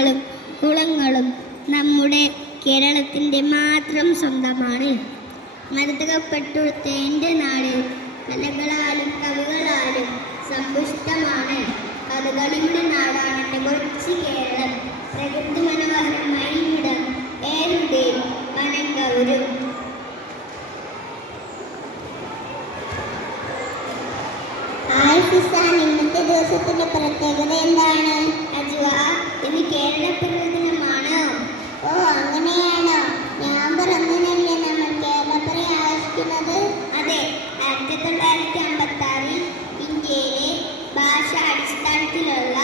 നദികളും കുളങ്ങളും നമ്മുടെ കേരളത്തിൻ്റെ മാത്രം സ്വന്തമാണ്. മരതകപ്പെട്ടെടുത്ത എൻ്റെ നാട് കലകളാലും കവികളാലും സമ്പുഷ്ടമാണ്. കഥകളിയുടെ നാടാണ് എൻ്റെ കൊച്ചു കേരളം. പ്രകൃതി മനോഹരമായ ഇവിടം ഏറുടെയും മനം കവരും. ഇന്നത്തെ ദിവസത്തിന്റെ പ്രത്യേകത എന്താണ്? അജുവ, ഇന്ന് കേരളപ്പിറവി ദിനമാണ്. ഓ, അങ്ങനെയാണോ? നവംബർ 1-നല്ലേ നമ്മൾ കേരളപ്പിറവി ആഘോഷിക്കുന്നത്? അതെ, 1956 ഇന്ത്യയിലെ ഭാഷ അടിസ്ഥാനത്തിലുള്ള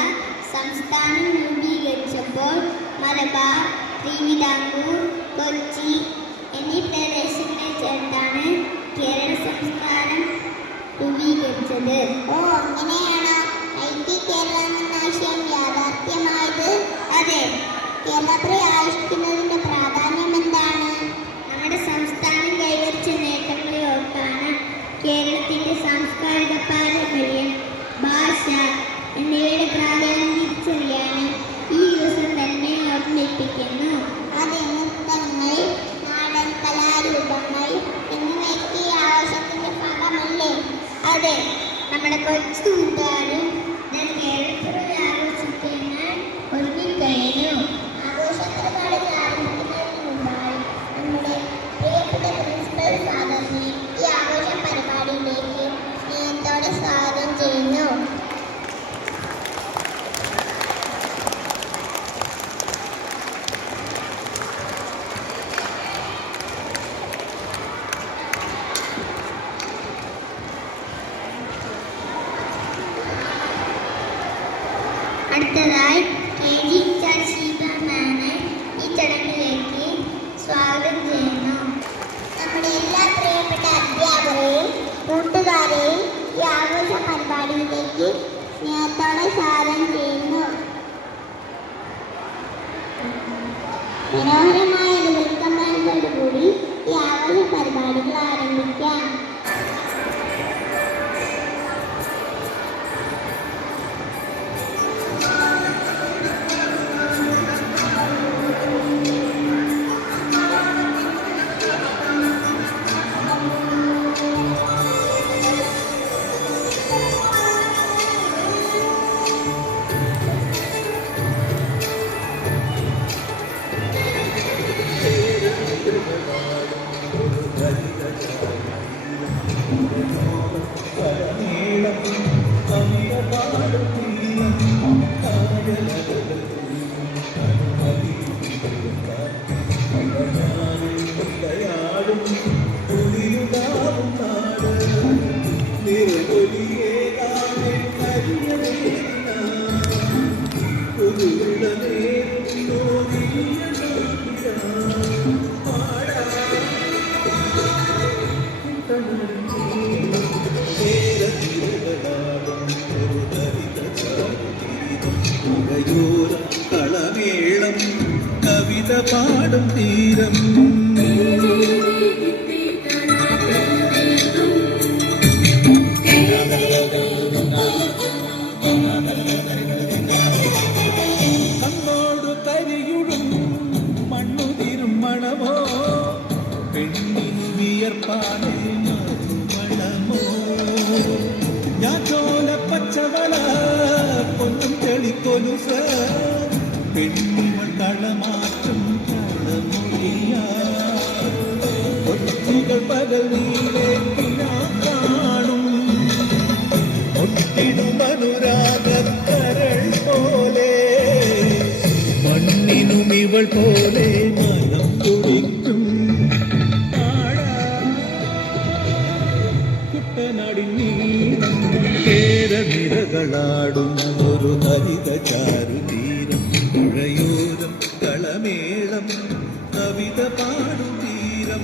സംസ്ഥാനം രൂപീകരിച്ചപ്പോൾ മലബാർ, തിരുവിതാംകൂർ, കൊച്ചി എന്നീ പ്രദേശങ്ങളെ ചേർത്താണ് കേരള സംസ്ഥാനം രൂപീകരിച്ചത്. ഓ, അങ്ങനെയാണോ? ഐക്യ കേരളം എന്ന ആശയം യാഥാർത്ഥ്യമായത്? അതെ. കേരളപ്പിറവി ആഘോഷിക്കുന്നതിന്റെ പ്രാധാന്യം എന്താണ്? നമ്മുടെ സംസ്ഥാനം കൈവരിച്ച നേട്ടങ്ങളെ ഓർത്താണ്. കേരളത്തിന്റെ സാംസ്കാരിക പാരമ്പര്യം, ഭാഷ എന്നിവയുടെ പ്രാധാന്യം തിരിച്ചറിയാനും ഈ ദിവസം തന്നെ ഓർമ്മിപ്പിക്കുന്നു. അതെ, നൃത്തങ്ങൾ, നാടൻ കലാരൂപങ്ങൾ എന്നിവയൊക്കെ ഈ ആഘോഷത്തിന്റെ ഭാഗമല്ലേ? അതെ, നമ്മുടെ കൊച്ചു കൂട്ടുകാരും കേരളപ്പിറവി ആഘോഷിക്കാൻ ഒരുങ്ങിക്കഴിഞ്ഞു. ആഘോഷപരിപാടികൾ ആരംഭിക്കുന്നതിന് മുമ്പായി നമ്മുടെ പ്രിയപ്പെട്ട പ്രിൻസിപ്പൽ ഫാദറിനെ ഈ ആഘോഷ പരിപാടിയിലേക്ക് സ്നേഹത്തോടെ സ്വാഗതം ചെയ്യുന്നു. അടുത്തതായി KG ശീതമാണ് ഈ ചടങ്ങിലേക്ക് സ്വാഗതം ചെയ്യുന്നു. നമ്മുടെ എല്ലാ പ്രിയപ്പെട്ട അധ്യാപകരെയും കൂട്ടുകാരെയും ഈ ആഘോഷ പരിപാടിയിലേക്ക് സ്നേഹത്തോടെ സ്വാഗതം ചെയ്യുന്നു. മനോഹരമായ നൃത്തമേളയോടുകൂടി ഈ ആഘോഷ പരിപാടികൾ ആരംഭിക്കാം. കളമേളം കവിത പാടും തീരം കണ്ണോടു കരിയുടും മണ്ണുതിരും മണമോ പെണ്ണിനു വിയർപ്പാനേ മണമോ ഞാൻ ചോല പച്ചവള പൊന്നും തെളിക്കൊലുസ പെണ്ണിവൾ കളമാറ്റും കളമൊഴിയാ ഒത്തുകൾ പകൽ നീലേക്കിനാ കാണും ഒട്ടിടും അനുരാഗക്കരൾ പോലെ മണ്ണിനും ഇവൾ പോലെ മനം തുടിക്കും കുട്ടനാടിൻ നീളം കേരനിരകളാടും ഒരു ഹരിത ചാരുതീരം പുഴയോരം കളമേളം കവിത പാടും തീരം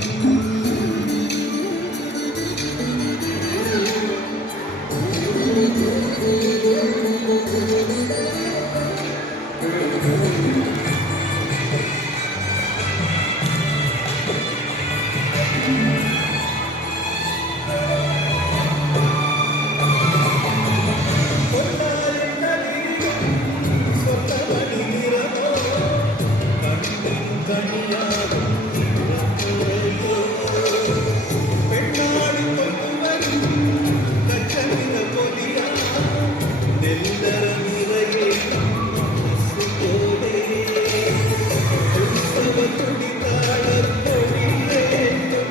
കണിയാകും ഇടത്തുറയോ പെണ്ണാടി കൊണ്ടുവരും കച്ചനിറ പൊലിയാ നെല്ലറ നിറയെ മനസ്സുപോലെ ഉത്സവത്തൊടി താളത്തൊടിയേറ്റും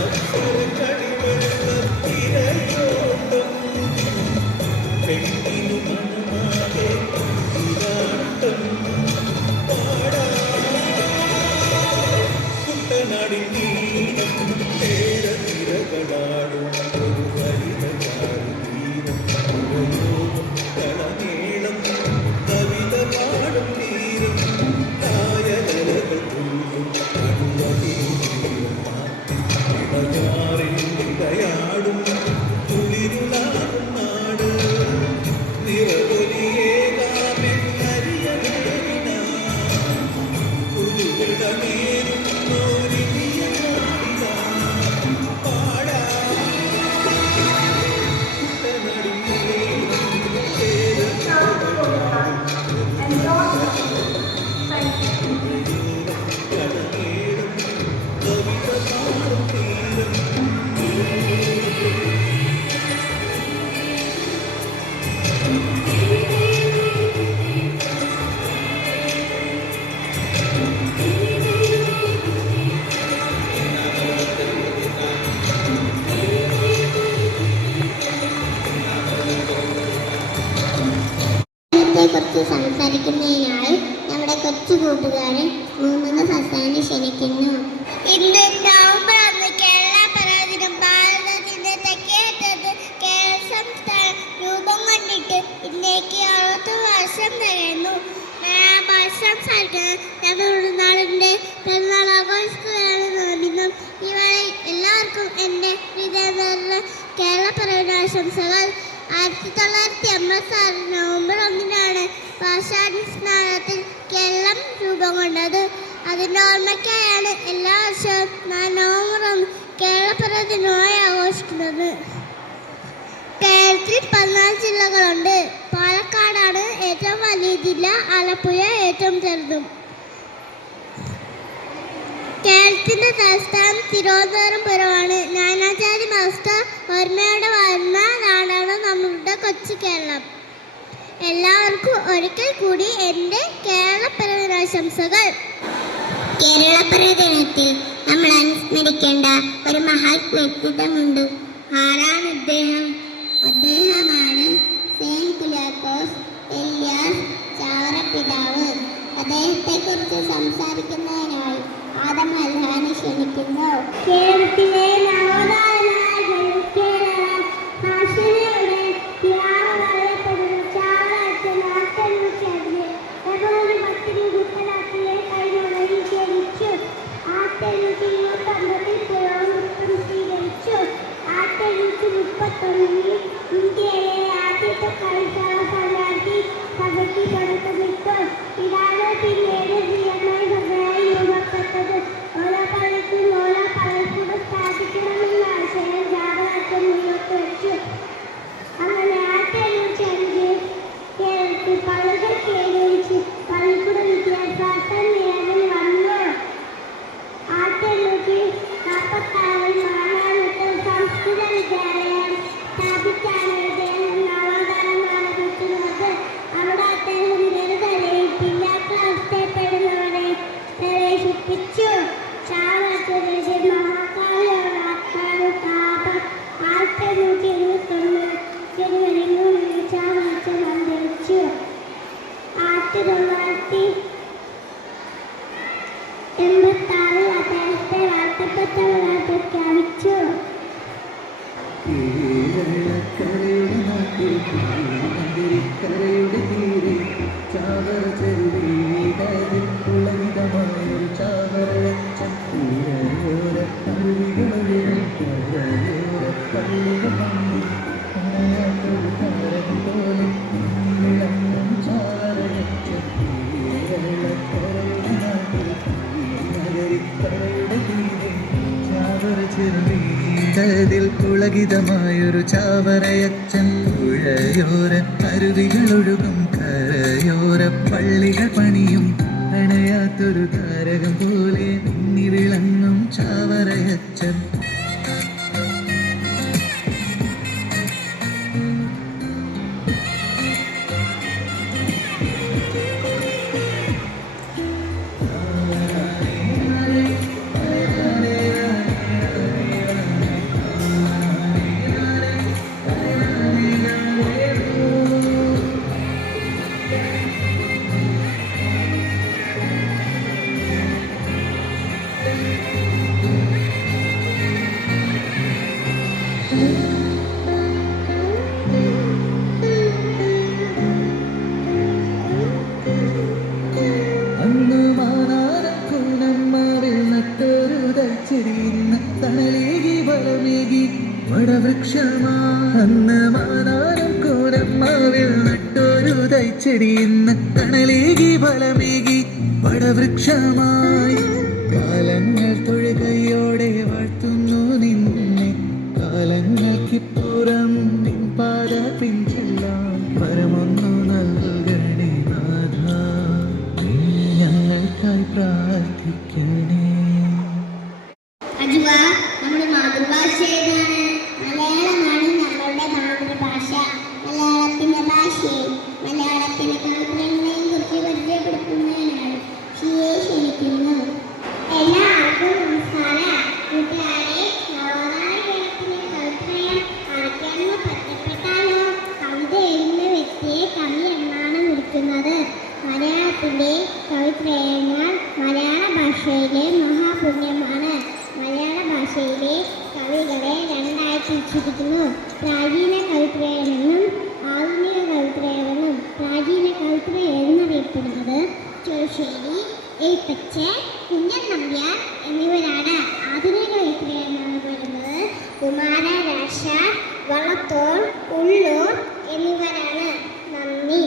അക്ഷരക്കടിവെള്ളത്തിരയോട്ടം പെണ്ണിനു മനമാകെ ഇതാട്ടം പാടാ കുട്ടനാടിൻ നീളം തേരനിരകളാടും ഒരു ഹരിതകാടും തീരം പുഴയോളം കളനീളം കവിത പാടും തീരം കായലകൾ തുള്ളും കടുവതീരം ഇടയാറിൽ ഇടയാടും കുളിരുളാകും നാട് നിറവൊലിയേകാമെന്നറിയണ പുതുവിടമേറുന്നോരിനിയ പാടാ കുറിച്ച് സംസാരിക്കുന്നതിനായി നമ്മുടെ കൊച്ചു കൂട്ടുകാരൻ മുഹമ്മദ് ഹസാനെ ക്ഷണിക്കുന്നു. ഇന്ന് നവംബർ 1 കേരള പരാതിനും ഭാരതത്തിന്റെ തെക്കേയറ്റത്ത് കേരള സംസ്ഥാനം രൂപം കൊണ്ടിട്ട് ഇന്ത്യക്ക് 60 വർഷം തികയുന്നു. ഭാഷ സംസാരിക്കുന്നത് ഞങ്ങളുടെ നാടിന്റെ പെരുന്നാൾ ആഘോഷിക്കുകയാണ്. ഇവരെ എല്ലാവർക്കും എൻ്റെ ഹൃദയനിറഞ്ഞ കേരള പരാതി ആശംസകൾ. 1956 നവംബർ 1 ഭാഷാടിസ്ഥാനത്തിൽ കേരളം രൂപം കൊണ്ടത്. അതിൻ്റെ ഓർമ്മയ്ക്കായാണ് എല്ലാ വർഷവും നവംബർ 1 കേരള പിറവി ദിനമായി ആഘോഷിക്കുന്നത്. കേരളത്തിൽ 14 ജില്ലകളുണ്ട്. പാലക്കാടാണ് ഏറ്റവും വലിയ ജില്ല, ആലപ്പുഴ ഏറ്റവും ചെറുതും. കേരളത്തിന്റെ തലസ്ഥാനം തിരുവനന്തപുരമാണ്. നാനാജാതി മത ഒരുമയോടെ വളർന്ന നാടാണ് നമ്മളുടെ കൊച്ചു കേരളം. എല്ലാവർക്കും ഒരിക്കൽ കൂടി എൻ്റെ കേരള പിറവി ആശംസകൾ. കേരള പിറവി ദിനത്തിൽ നമ്മൾ അനുസ്മരിക്കേണ്ട ഒരു മഹത് വ്യക്തിത്വമുണ്ട്. ആരാണ് അദ്ദേഹം? അദ്ദേഹമാണ് സെയിന്റ് കുര്യാക്കോസ് എലിയാസ് ചാവറ പിതാവ്. അദ്ദേഹത്തെ കുറിച്ച് സംസാരിക്കുന്നതിനായി ആദം അൽഹാനെ ക്ഷണിക്കുന്നു. കേരളത്തിലെ നവോത്ഥാന കേരളം ഭാഷയുടെ പിതാവറിയപ്പെടുന്ന ചാവറയച്ചൻ 1810 ഫെബ്രുവരി 10 ഗുജറാത്തിലെ കൈമളയിൽ ജനിച്ചു. 1829 പുരോഗമനം സ്വീകരിച്ചു. 1831 ഇന്ത്യയിലെ ആദ്യത്തെ കൈത്തറ സ്ഥാനാർത്ഥി സഭയ്ക്ക് തുടക്കമിട്ടു. ഇതാണ് പിന്നീട് GMI സഭയായി രൂപപ്പെട്ടത്. ഓരോ പള്ളിക്കും ഓരോ പള്ളിക്കൂടം സ്ഥാപിക്കണമെന്ന ആശയം ചാവറയച്ചൻ മുന്നോട്ട് വെച്ചു. അങ്ങനെ 1805 കേരളത്തിൽ പള്ളികൾ കേന്ദ്രീകരിച്ച് പള്ളിക്കൂട വിദ്യാഭ്യാസം നിലവിൽ വന്നു. 1846 മാനാനത്ത് സംസ്കൃത വിദ്യാലയം സ്ഥാപിച്ചാണ് ഇദ്ദേഹം നവോത്ഥാനം ആരംഭിക്കുന്നത്. അവിടെ അദ്ദേഹം ദരിദ്രരെയും പിന്നാക്ക അവസ്ഥയിൽപ്പെടുന്നവരെ പ്രവേശിപ്പിച്ചു. ചാവറയച്ചന്റെ മഹാകാവ്യമാക്കാനും താപം 1821 ജനുവരി 3 ചാവറയച്ചൻ അന്തരിച്ചു. 1986 അദ്ദേഹത്തെ വാഴ്ത്തപ്പെട്ടവരായി പ്രഖ്യാപിച്ചു. കേരളക്കരയുടെ നാട്ടിൽ മന്ദിരിക്കരയുടെ തീരെ ചാവറ ചെറുതീരതിൽ പുളകിതമായൊരു ചാവറയച്ചൻ പുഴയോര അരുവികളിലും പുഴയോര പള്ളികൾ മണ്ണി അണയാത്തൊരു താരം പോലെ വിളങ്ങും ചാവറയച്ചൻ. കേരളക്കരയുടെ നാട്ടിൽ നഗരിക്കരയുടെ തീരെ ചാവറ ചെറുതീരതിൽ പുളകിതമായൊരു ചാവറയച്ചൻ പുഴയോര അരുവികളൊഴുകും കരയോര പള്ളികൾ പണിയും അണയാത്ത വെയിലത്തൊരു താരകം പോലെ മിന്നിവിളങ്ങും ചാവറയച്ചൻ. അന്ന് മാനാരക്കൂനമ്മാവിൽ നട്ടൊരു തൈച്ചെടിയിന്ന് തണലേകി ബലമേകി വടവൃക്ഷമാ. അന്ന് മാനാരക്കൂനമ്മാവിൽ നട്ടൊരു തൈച്ചെടിയിന്ന് തണലേകി ബലമേകി വടവൃക്ഷമായി. കാലങ്ങൾ തൊഴുകയോടെ വാഴ്ത്തുന്നു നിന്നെ, കാലങ്ങൾക്കിപ്പുറം നിൻ പാത പിൻചെല്ലാം. പരമൊന്നു നൽകണേ നാഥ, നീ ഞങ്ങൾക്കായി പ്രാർത്ഥിക്കണേ. അജുവ, നമ്മുടെ മാതൃഭാഷ ഏതാണ്? മലയാളമാണ് ഞങ്ങളുടെ മാതൃഭാഷ. മലയാളത്തിന്റെ ഭാഷയെ മലയാളത്തിലെ കവിതകളെയും കുറിച്ച് പരിചയപ്പെടുത്തുന്നതിനാണ് ഷിയെ ക്ഷണിക്കുന്നു. എല്ലാവർക്കും നമസ്കാരം. കൂട്ടുകാരെ, നവോത്ഥാന കേരളത്തിലെ കവിത്രയം അടയ്ക്കാമെന്ന് പറ്റപ്പെട്ടാലോ? കവിത എഴുതുന്ന വ്യക്തിയെ കവി എന്നാണ് വിളിക്കുന്നത്. മലയാളത്തിന്റെ കവിത്രയങ്ങൾ മലയാള ഭാഷയിലെ മഹാപുണ്യമാണ്. മലയാള ഭാഷയിലെ കവികളെ രണ്ടായി തിരിച്ചിരിക്കുന്നു: പ്രാചീന കവിത്രയമെന്നും ആധുനിക കവിത്രയമെന്നും. പ്രാചീന കവിത്രയം എന്നറിയപ്പെടുന്നത് ചെറുശ്ശേരി, എഴുത്തച്ഛൻ, കുഞ്ഞൻ നമ്പ്യാർ എന്നിവരാണ്. ആധുനിക കവിത്രയം എന്നറിയപ്പെടുന്നത് കുമാരനാശ, വള്ളത്തോൾ, ഉള്ളൂർ എന്നിവരാണ്. നന്ദി.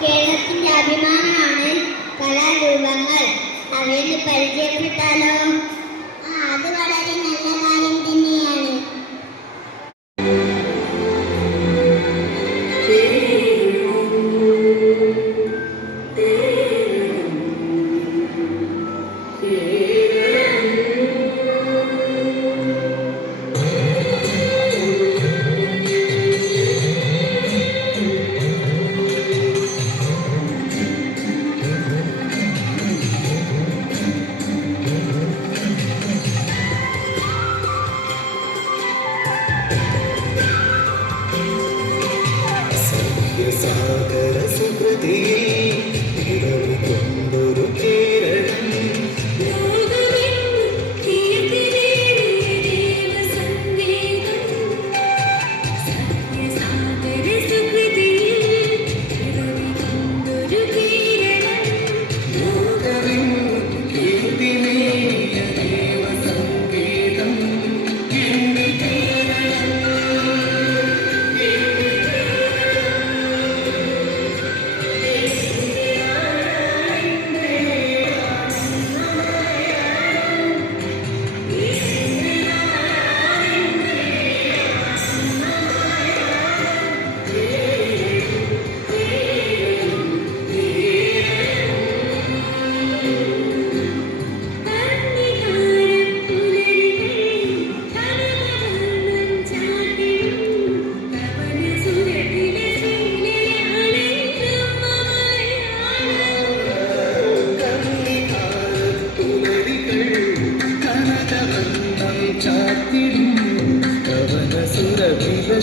കേരളത്തിന്റെ അഭിമാനമാണ് കലാരൂപങ്ങൾ. അവയെ പരിചയപ്പെട്ടാലോ? അത് വളരെ നല്ല കാര്യം തന്നെയാണ്. സാഗര സുഹൃതിയിൽ പിറവി കൊണ്ടൊരു കേരളം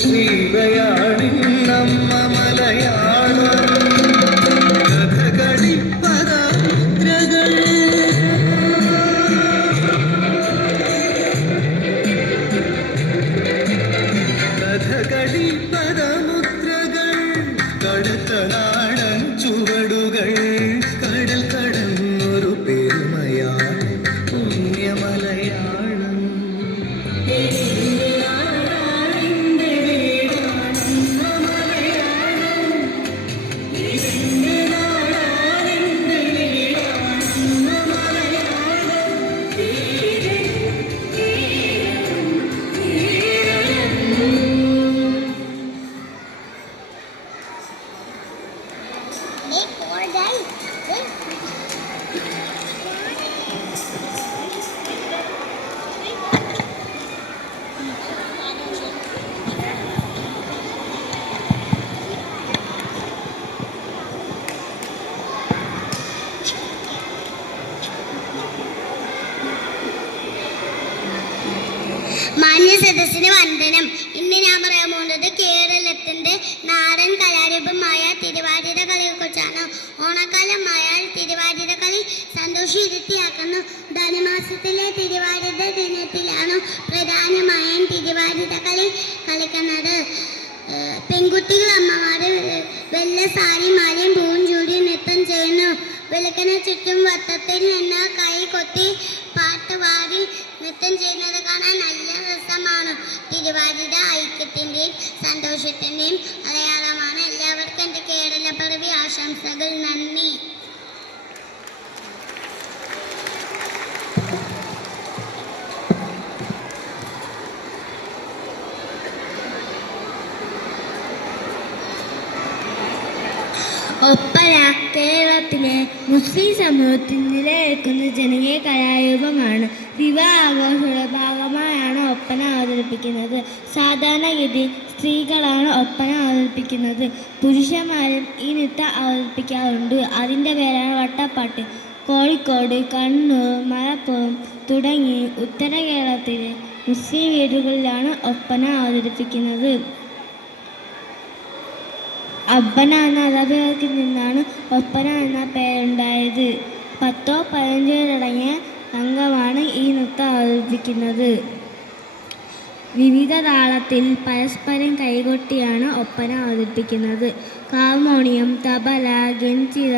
ശ്രീവയാണിന്നമ്മ മലയാളം കഥകളി പദമുദ്രകൾ കഥകളി പദമുദ്രകൾ കടുത്ത നാടൻ ചുവടുകൾ കടൽ കടന്നൊരു പെരുമയാണ് പുണ്യമലയാളം മാന്യ സദസ്സിന് വന്ദനം. ഇന്ന് ഞാൻ പറയാൻ പോകുന്നത് കേരളത്തിന്റെ നാടൻ കലാരൂപമായ തിരുവാതിര കളിയെക്കുറിച്ചാണ്. ഓണക്കാലമായാൽ തിരുവാതിര കളി സന്തോഷവൃത്തിയാക്കുന്നു. ധനുമാസത്തിലെ തിരുവാതിര ദിനത്തിലാണ് പ്രധാനമായും തിരുവാതിര കളി കളിക്കുന്നത്. പെൺകുട്ടികൾ അമ്മമാര് വെള്ള സാരി മാലയും പൂവും ചൂടി നൃത്തം ചെയ്യുന്നു. വിളക്കിന് ചുറ്റും വട്ടത്തിൽ നിന്ന് കൈ കൊത്തി പാട്ട് പാടി നൃത്തം ചെയ്യുന്നത് കാണാൻ നല്ല രസമാണ്. തിരുവാതിര ഐക്യത്തിൻ്റെയും സന്തോഷത്തിൻ്റെയും അടയാളമാണ്. എല്ലാവർക്കും എൻ്റെ കേരളപ്പിറവി ആശംസകൾ. നന്ദി. ഒപ്പന കേരളത്തിലെ മുസ്ലിം സമൂഹത്തിൽ നിലനിൽക്കുന്ന ജനകീയ കലാരൂപമാണ്. വിവാഹ ആഘോഷങ്ങളുടെ ഭാഗമായാണ് ഒപ്പന അവതരിപ്പിക്കുന്നത്. സാധാരണഗതി സ്ത്രീകളാണ് ഒപ്പന അവതരിപ്പിക്കുന്നത്. പുരുഷന്മാരും ഈ നൃത്തം അവതരിപ്പിക്കാറുണ്ട്. അതിൻ്റെ പേരാണ് വട്ടപ്പാട്ട്. കോഴിക്കോട്, കണ്ണൂർ, മലപ്പുറം തുടങ്ങി ഉത്തര കേരളത്തിലെ മുസ്ലിം വീടുകളിലാണ് ഒപ്പന അവതരിപ്പിക്കുന്നത്. അബ്ബന എന്ന അറബി വാക്കിൽ നിന്നാണ് ഒപ്പന എന്ന പേരുണ്ടായത്. 10-15 പേരടങ്ങിയ സംഘമാണ് ഈ നൃത്തം അവതരിപ്പിക്കുന്നത്. വിവിധ താളത്തിൽ പരസ്പരം കൈകൊട്ടിയാണ് ഒപ്പന അവതരിപ്പിക്കുന്നത്. ഹാർമോണിയം, തബല, ഗഞ്ചിറ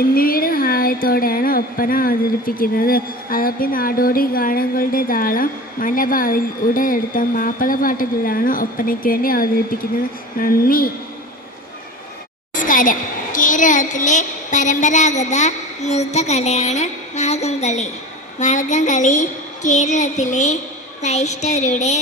എന്നിവയുടെ സഹായത്തോടെയാണ് ഒപ്പന അവതരിപ്പിക്കുന്നത്. അറബി നാടോടി ഗാനങ്ങളുടെ താളം മലബാറിൽ ഉടലെടുത്ത മാപ്പിളപ്പാട്ടുകളിലാണ് ഒപ്പനയ്ക്ക് വേണ്ടി അവതരിപ്പിക്കുന്നത്. നന്ദി. നമസ്കാരം. കേരളത്തിലെ പരമ്പരാഗത നൃത്തകലയാണ് മാർഗംകളി. മാർഗംകളി കേരളത്തിലെ ക്രൈസ്തവരുടെ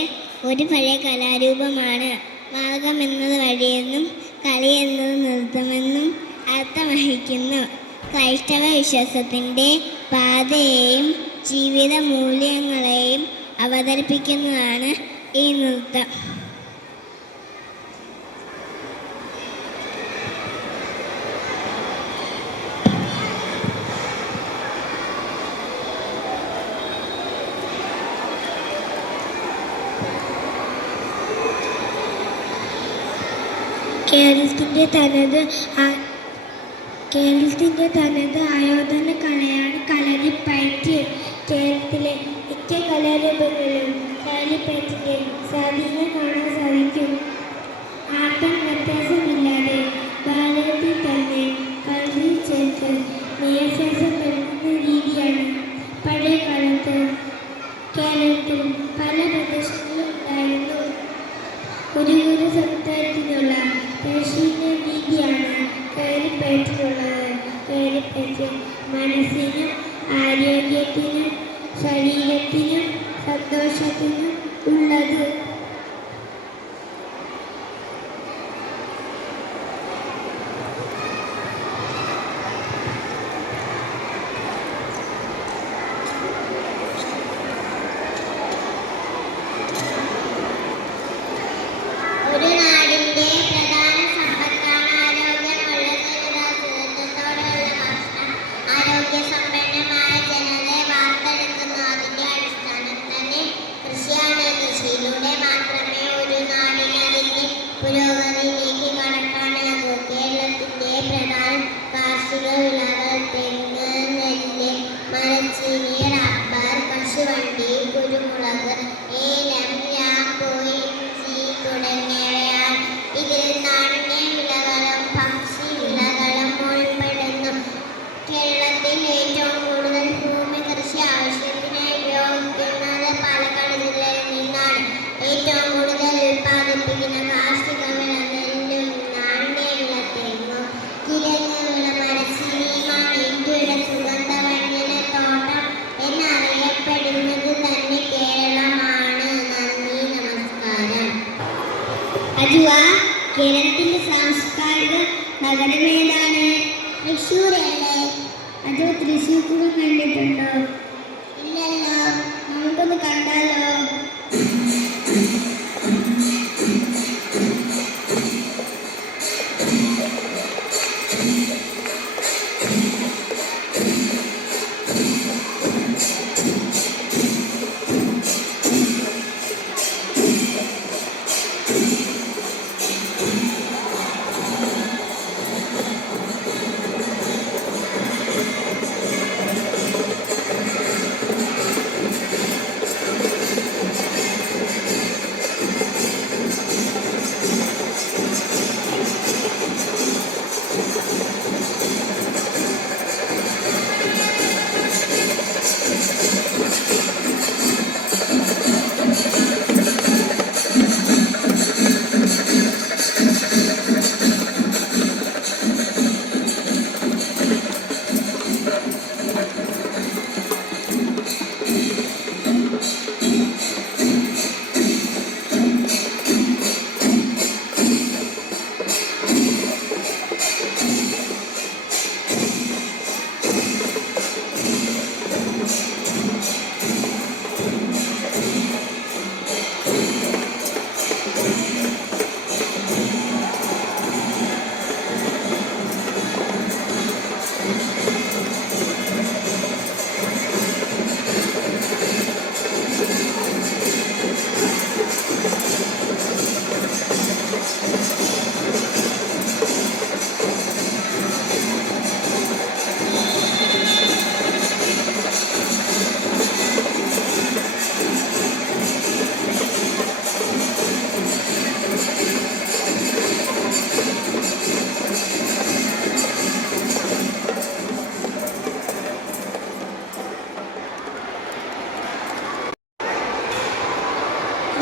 ഒരു പഴയ കലാരൂപമാണ്. മാർഗം എന്നത് വഴിയെന്നും കളി എന്നത് നൃത്തമെന്നും അർത്ഥം വഹിക്കുന്നു. ക്രൈസ്തവ വിശ്വാസത്തിൻ്റെ പാതയെയും ജീവിത മൂല്യങ്ങളെയും അവതരിപ്പിക്കുന്നതാണ് ഈ നൃത്തം. കേരളത്തിൻ്റെ തനത് ആയോധന കലയാണ് കളരിപ്പയറ്റ്. കേരളത്തിലെ മിക്ക കലാരൂപങ്ങളിലും കളരിപ്പയറ്റിൻ്റെ സ്വാധീനം കാണാൻ സാധിക്കും. ആർക്കും വ്യത്യാസമില്ലാതെ ഭാരതത്തിൽ തന്നെ കളരി ചേർത്ത് വിദ്യാഭ്യാസം നൽകുന്ന രീതിയാണ് പഴയ കാലത്ത് കേരളത്തിൽ പല പ്രദേശങ്ങളിലും ഉണ്ടായിരുന്നു. ഒരു സംസ്ഥാനത്തിനുള്ള പരിശീലന രീതിയാണ് കളരിപ്പയറ്റിനുള്ളത്. കളരിപ്പയറ്റ് മനസ്സിനും ആരോഗ്യത്തിനും ശരീരത്തിനും സന്തോഷത്തിനും ഉള്ളത്. ഒരു നാടിന്റെ പ്രധാന സമ്പത്താണ് ആരോഗ്യമുള്ള ജനത. സുരക്ഷത്തോടെയുള്ള ഭക്ഷണം ആരോഗ്യസമ്പന്നമായ ജനതയെ വാർത്തെടുക്കുന്നു. അതിന്റെ അടിസ്ഥാനം തന്നെ കൃഷിയാണ്. കൃഷിയിലൂടെ മാത്രമേ ഒരു നാടിന് അതിന്റെ പുരോഗതിയിലേക്ക് കടക്കാനാകൂ. കേരളത്തിന്റെ പ്രധാന കാർഷിക വിളകൾ തെങ്ങ്, നെല്ല്, മരച്ചീനി, റബ്ബർ, കശുവണ്ടി, കുരുമുളക്, ഏലം, ഗ്രാമ്പൂ, ഇഞ്ചി തുടങ്ങിയവയാണ്. ഇതിൽ നാണ്യവിളകളും ഭക്ഷ്യവിളകളും ഉൾപ്പെടുന്നു. കേരളത്തിൽ ഏറ്റവും കൂടുതൽ ഭൂമി കൃഷി ആവശ്യത്തിനായി ഉപയോഗിക്കുന്നത് പാലക്കാട് ജില്ലയിൽ നിന്നാണ്. ഏറ്റവും കൂടുതൽ ഉൽപ്പാദിപ്പിക്കുന്ന കാർഷിക വിള നെല്ലും നാണ്യവിള തെങ്ങും കിഴങ്ങുവിള മരച്ചീനിയുമാണ്. ഇന്ത്യയുടെ സുഗന്ധവ്യഞ്ജന തോട്ടം എന്നറിയപ്പെടുന്നത് തന്നെ കേരളമാണ്. നന്ദി, നമസ്കാരം. അജുവ, കേരളത്തിന്റെ സാംസ്കാരിക നഗരം ഏതാണ്? തൃശ്ശൂരല്ലേ? അജു തൃശ്ശൂർ പൂരം കണ്ടിട്ടുണ്ടോ? ഇല്ലല്ലോ. നമുക്കൊന്ന് കണ്ടാലോ?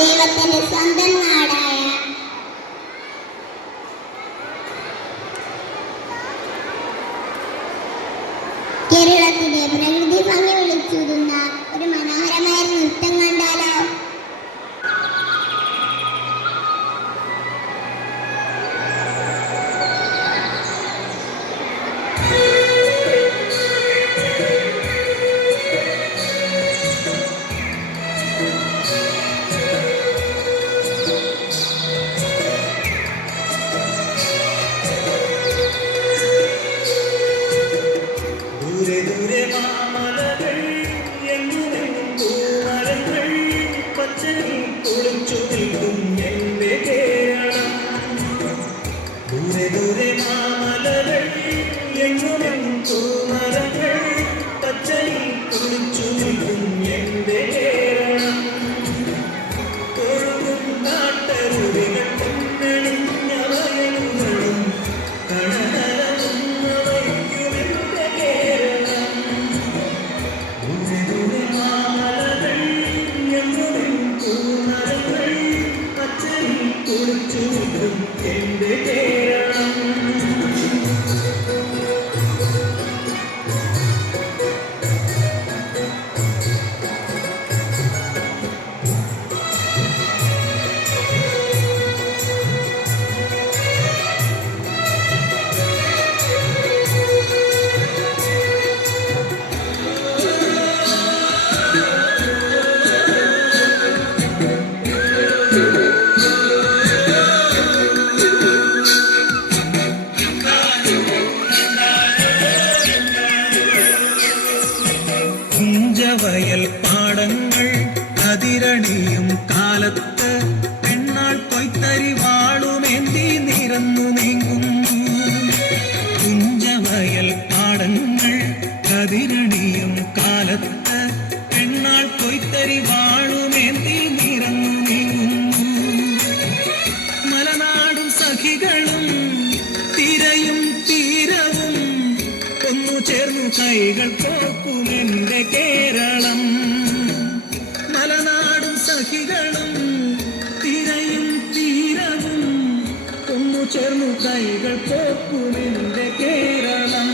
ദൈവത്തിന്റെ സ്വന്തം നാടായ കേരളത്തിലെ പ്രകൃതി ഭംഗി വിളിച്ചൂതുന്ന ഒരു മനോഹരമായ നൃത്തം കണ്ടാലോ? ദൂരെ ദൂരെ മാമലകൾ നീങ്ങുന്നു. കുഞ്ചവയൽ പാടങ്ങൾ കതിരണിയും കാലത്ത് പെണ്ണാൾ കൊയ്ത്തരി വാളുമേന്തി നിറഞ്ഞു നീങ്ങുന്നു. മലനാടും സഖികളും തിരയും തീരവും ഒന്നു ചേർന്നു കൈകൾ കോർക്കുമെന്റെ കേരളം. മലനാടും സഖികളും തിരയും തീരവും ഒന്നു ചേർന്നു കൈകൾ കോർക്കുമെന്റെ കേരളം.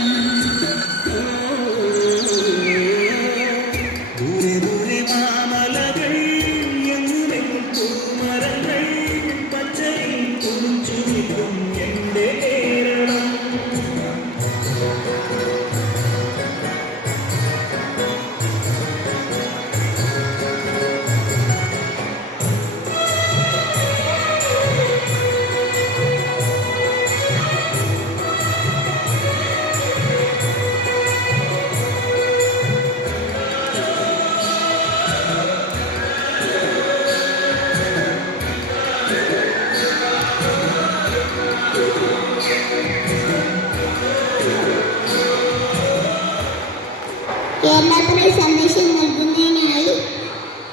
ദൂരെ ദൂരെ മാമലകൾ എങ്ങുമെങ്ങും പൂമരങ്ങൾ പച്ചയിൽ കുളിച്ചു നിൽക്കും എന്റെ കേരളം. കേരളത്തിലെ സന്ദേശം നൽകുന്നതിനായി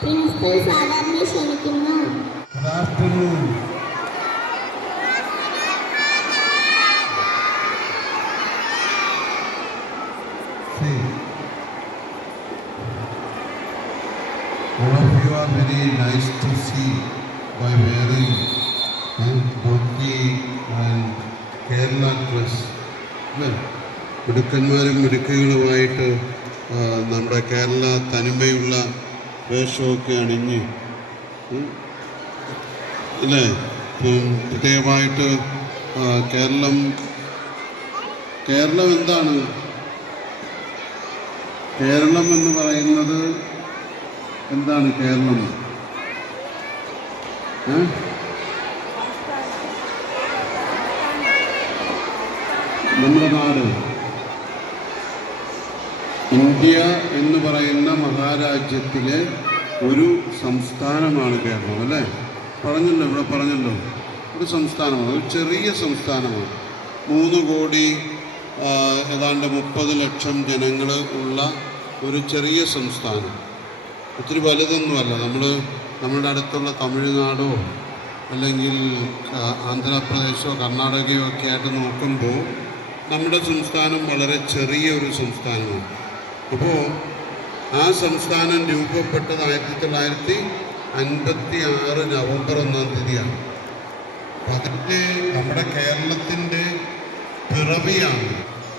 പ്രിൻസിപ്പൽ സാധാരണ ക്ഷണിക്കുന്നു. Good afternoon. See, all of you are very nice to see by wearing dhoti and Kerala dress. മിടുക്കന്മാരും മിടുക്കുകളുമായിട്ട് നമ്മുടെ കേരള തനിമയുള്ള വേഷമൊക്കെ അണിഞ്ഞ് അല്ലേ? പ്രത്യേകമായിട്ട് കേരളം എന്താണ്? കേരളം എന്ന് പറയുന്നത് എന്താണ്? കേരളം നമ്മുടെ നാട്, ഇന്ത്യ എന്ന് പറയുന്ന മഹാരാജ്യത്തിലെ ഒരു സംസ്ഥാനമാണ് കേരളം അല്ലേ? പറഞ്ഞല്ലോ, ഇവിടെ പറഞ്ഞല്ലോ, ഒരു സംസ്ഥാനമാണ്, ഒരു ചെറിയ സംസ്ഥാനമാണ്. 3 കോടി ഏതാണ്ട് 30 ലക്ഷം ജനങ്ങൾ ഉള്ള ഒരു ചെറിയ സംസ്ഥാനം. ഒത്തിരി വലുതൊന്നുമല്ല. നമ്മുടെ അടുത്തുള്ള തമിഴ്നാടോ അല്ലെങ്കിൽ ആന്ധ്രാപ്രദേശോ കർണാടകയോ ഒക്കെ ആയിട്ട് നോക്കുമ്പോൾ നമ്മുടെ സംസ്ഥാനം വളരെ ചെറിയ ഒരു സംസ്ഥാനമാണ്. അപ്പോൾ ആ സംസ്ഥാനം രൂപപ്പെട്ടത് 1956 നവംബർ 1-ാം തീയതിയാണ്. അതിൻ്റെ നമ്മുടെ കേരളത്തിൻ്റെ പിറവിയാണ്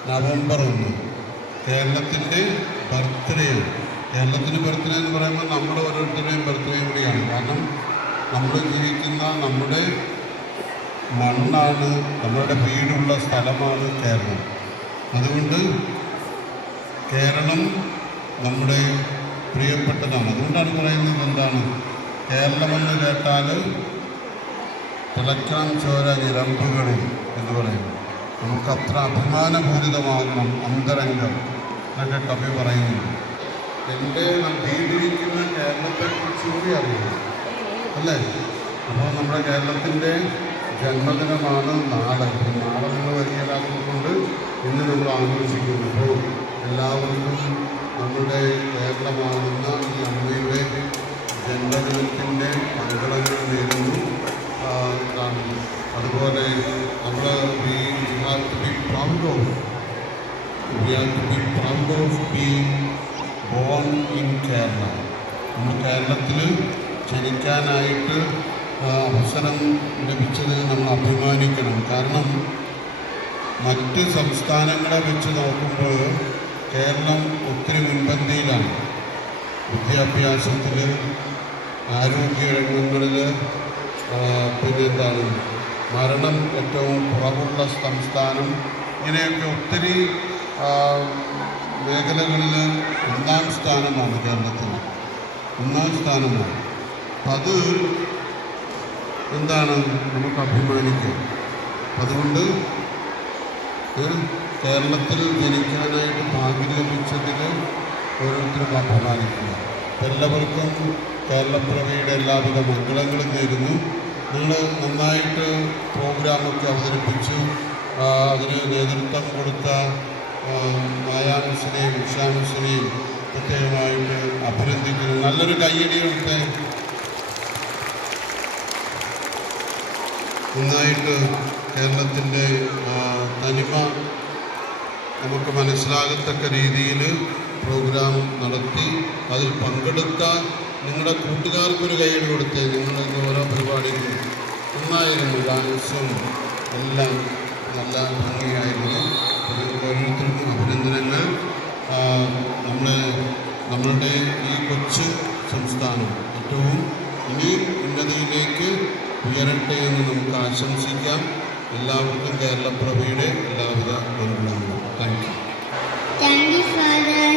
നവംബർ 1. കേരളത്തിൻ്റെ ബർത്ത്ഡേ ആണ്. കേരളത്തിൻ്റെ ബർത്ത്ഡേ എന്ന് പറയുമ്പോൾ നമ്മുടെ ഓരോരുത്തരുടെയും ബർത്ത്ഡേ കൂടിയാണ്. കാരണം നമ്മൾ ജീവിക്കുന്ന നമ്മുടെ മണ്ണാണ്, നമ്മളുടെ വീടുള്ള സ്ഥലമാണ് കേരളം. അതുകൊണ്ട് കേരളം നമ്മുടെ പ്രിയപ്പെട്ടതാണ്. അതുകൊണ്ടാണ് പറയുന്നത് എന്താണ്? കേരളമെന്ന് കേട്ടാൽ തിളക്കാൻ ചോര ഞരമ്പുകളിൽ എന്ന് പറയുന്നു. നമുക്കത്ര അഭിമാനപൂരിതമാകണം അന്തരംഗം എന്നൊക്കെ കവി പറയുന്നു. എൻ്റെ വീടിരിക്കുന്ന കേരളത്തെക്കുറിച്ച് കൂടി അറിയുന്നു അല്ലേ? അപ്പോൾ നമ്മുടെ കേരളത്തിൻ്റെ ജന്മദിനമാണ് നാളെ. നാളെ നിങ്ങൾ വലിയതാക്കുന്നതുകൊണ്ട് ഇന്ന് നമ്മൾ ആഘോഷിക്കുന്നു. അപ്പോൾ എല്ലാവർക്കും നമ്മുടെ കേരളമാകുന്ന ഈ അമ്മയുടെ ജന്മദിനത്തിൻ്റെ മംഗളങ്ങൾ നേരുന്നു. അതുപോലെ നമ്മൾ we have to be proud of being born in Kerala. നമ്മൾ കേരളത്തിൽ ജനിക്കാനായിട്ട് അവസരം ലഭിച്ചതിൽ നമ്മൾ അഭിമാനിക്കണം. കാരണം മറ്റ് സംസ്ഥാനങ്ങളെ വെച്ച് നോക്കുമ്പോൾ കേരളം ഒത്തിരി മുൻപന്തിയിലാണ്. വിദ്യാഭ്യാസത്തിൽ, ആരോഗ്യരംഗങ്ങളിൽ, പിന്നെന്താണ്, മരണം ഏറ്റവും കുറവുള്ള സംസ്ഥാനം, ഇങ്ങനെയൊക്കെ ഒത്തിരി മേഖലകളിൽ 1-ാം സ്ഥാനമാണ് കേരളത്തിന്. 1-ാം സ്ഥാനമാണ്. അത് എന്താണ്? നമുക്ക് അഭിമാനിക്കാം. അതുകൊണ്ട് കേരളത്തിൽ ജനിക്കാനായിട്ട് ഭാഗ്യം ലഭിച്ചതിൽ ഓരോരുത്തരും അഭിമാനിക്കുക. എല്ലാവർക്കും കേരളപ്പിറവിയുടെ എല്ലാവിധ മംഗളങ്ങളും നേരുന്നു. നിങ്ങൾ നന്നായിട്ട് പ്രോഗ്രാമൊക്കെ അവതരിപ്പിച്ചു. അതിന് നേതൃത്വം കൊടുത്ത മായാ മിസ്സിനെയും ഉഷാ മിസ്സിനെയും പ്രത്യേകമായിട്ട് അഭിനന്ദിക്കുന്നു. നല്ലൊരു കയ്യടി കൊടുത്ത് നന്നായിട്ട് കേരളത്തിൻ്റെ തനിമ നമുക്ക് മനസ്സിലാകത്തക്ക രീതിയിൽ പ്രോഗ്രാം നടത്തി. അതിൽ പങ്കെടുത്ത നിങ്ങളുടെ കൂട്ടുകാർക്കൊരു കൈയ്യടി കൊടുത്ത് നിങ്ങളുടെ ഓരോ പരിപാടികളും നന്നായിരുന്നു. ഡാൻസും എല്ലാം നല്ല ഭംഗിയായിരുന്നു. ഓരോരുത്തർക്കും അഭിനന്ദനങ്ങൾ. നമ്മളുടെ ഈ കൊച്ചു സംസ്ഥാനം ഏറ്റവും ഇനിയും ഉന്നതിയിലേക്ക് ഉയരട്ടെ എന്ന് നമുക്ക് ആശംസിക്കാം. എല്ലാവർക്കും കേരളപ്രഭയുടെ എല്ലാവിധ മംഗളങ്ങളും. Thank you. Thank you father.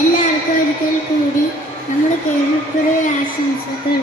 എല്ലാവർക്കും ഒരിക്കൽ കൂടി നമ്മുടെ കേരളപ്പിറവി ആശംസകൾ.